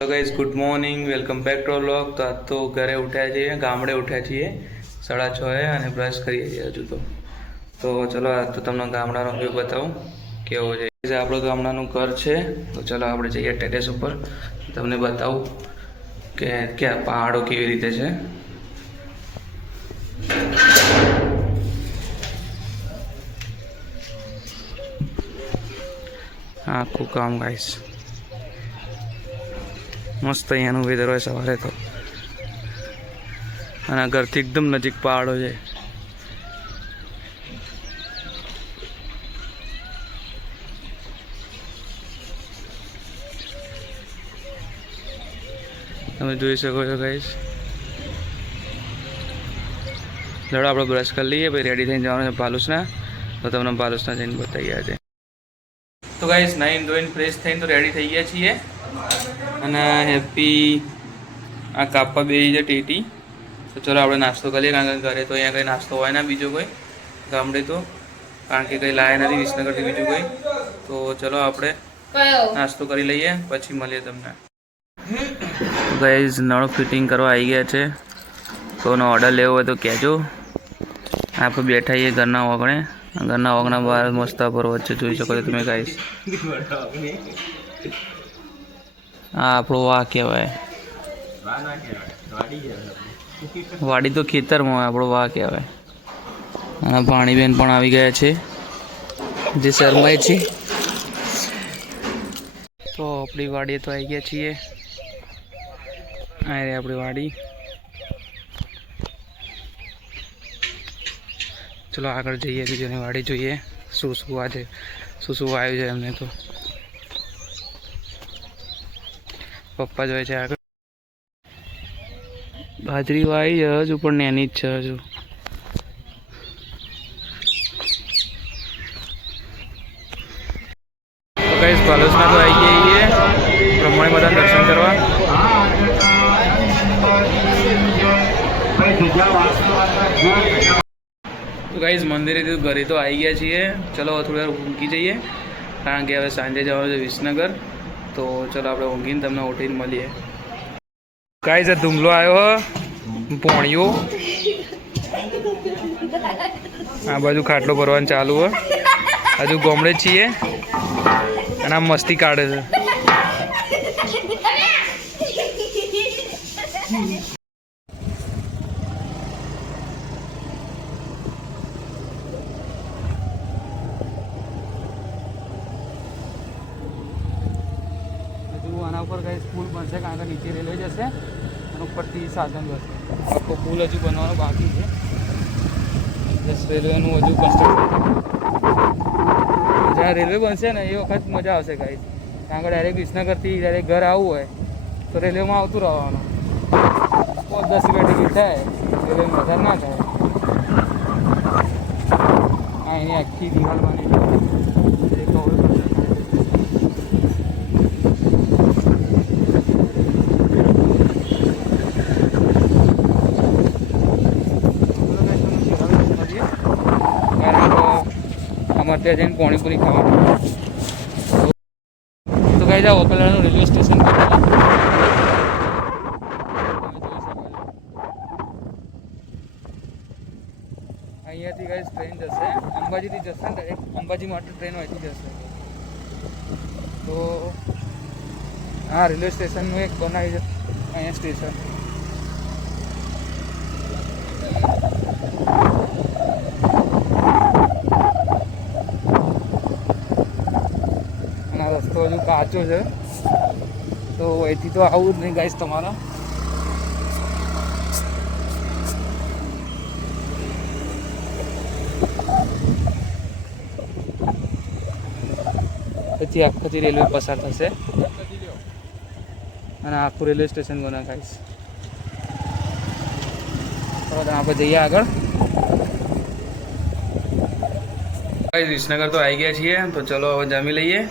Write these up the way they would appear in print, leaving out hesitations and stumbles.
तो guys good morning welcome back to vlog. तो आज तो घरे उठ्या छे गामडे उठ्या छे 6:30 અને બ્રશ કરીએ છીએ હજુ તો ચલો આજ તો તમને ગામડાનો વ્યૂ બતાવું કેવો છે। જે આપણો ગામડાનું ઘર છે તો ચલો આપણે જઈએ ટેરેસ ઉપર તમને બતાવું કે ક્યાં પહાડો કેવી રીતે છે। આખું કામ ગાઈસ मस्त अँ वेदर हो सवारे तो घर थी एकदम नजीक पहाड़ो है। તમે જોઈ શકો છો ગાइस। चलो आप ब्रश कर लीए भाई रेडी थी जवाना पालूसना तो तमने पालूसना जैसे बताइए आज। तो गाइस नाइन धोईने फ्रेश थी तो रेडी थी गया छे અને હેપી આ કાપવા બેસી છે ટીટી। તો ચલો આપણે નાસ્તો કરીએ કારણ કે ઘરે તો અહીંયા કંઈ નાસ્તો હોય ના બીજો કોઈ ગામડે તો કારણ કે કંઈ લાયા નથી વિસનગરથી બીજું કોઈ। તો ચલો આપણે નાસ્તો કરી લઈએ પછી મળીએ તમને। ગાઈઝ નળ ફિટિંગ કરવા આવી ગયા છે કોઈનો ઓર્ડર લેવો હોય તો કહેજો। આપણે બેઠા છીએ ઘરના ઓગણા બહાર મસ્ત પર્વત છે જોઈ શકો છો તમે ગાઈઝ। हाँ आपड़ो वाह कहवाय वाड़ी तो खेतर में आपड़ो वाह कहवाय। भाणीबेन पण आवी गया छे जे शरमाय छे। तो अपनी वाड़ी तो आई गया छीए आ रे अपनी वाड़ी। चलो आगे जाइए बीजोनी वाड़ी जोईए शू शू आज शू आयु है एमने। तो पप्पा जो है आगे बाजरी वाई है हजू पर नैनी ज हजू। तो गाइस पालोसना तो आई गई है ब्रह्मणी माता दर्शन करवा। तो गाइस मंदिर तो घरे तो आई गया छे। चलो थोड़ी वार ऊँघी जाइए कारण के हवे सांजे जवानुं छे विसनगर। तो चलो आप ऊँघीने तमने उठीने मळीए। गाइस आ धुमलो आयो पोणियो आ बाजू खाटलो भरवानुं चालू है हजू गामडे छीए अने आ मस्ती काढे छे। आना पर गाइस पुल बनसे कारण के नीचे रेलवे जैसे ऊपर थी साधन बस आपको पुल हजू बनवा बाकी है। बस रेलवे हजू कंस्ट्रक्शन जहाँ रेलवे बनसे ने ये वक्त मजा आशे गाइस कारण के डायरेक्ट विसनगर थी डायरेक्ट घर आवू है तो रेलवे में आवतु रहवानुं 10 रुपया टिकिट थाय रेलवे में मजा ना थाय। आ एनी आखी दिवाल बनी अमर त्या जैन पाणीपुरी खावा। तो कहीं जाओ पेला रेलवे स्टेशन पर अहींयाथी गाइस ट्रेन जशे अंबाजी थी जशे डायरेक्ट अंबाजी माटे ट्रेन होती जशे। तो हाँ रेलवे स्टेशन में एक बनाई अँ स्टेशन रस्तो हजू काचो है तो वही तो आવું જ नहीं गाइस तमारा। પછી આખી રેલવે પસાર થશે અને આખું રેલવે સ્ટેશન બને ગાइस। તો આપણે જઈએ આગળ। गाइस विसनगर तो आई गया छे तो चलो હવે જમી લઈએ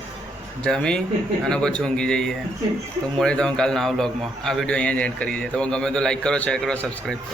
जमी અને પછી ઊંઘી જઈએ। તો મળે તમે કાલ નવા વ્લોગમાં। આ વિડીયો અહીંયા જ એન્ડ કરીએ। તો ગમે તો લાઈક કરો શેર કરો સબસ્ક્રાઈબ કરો।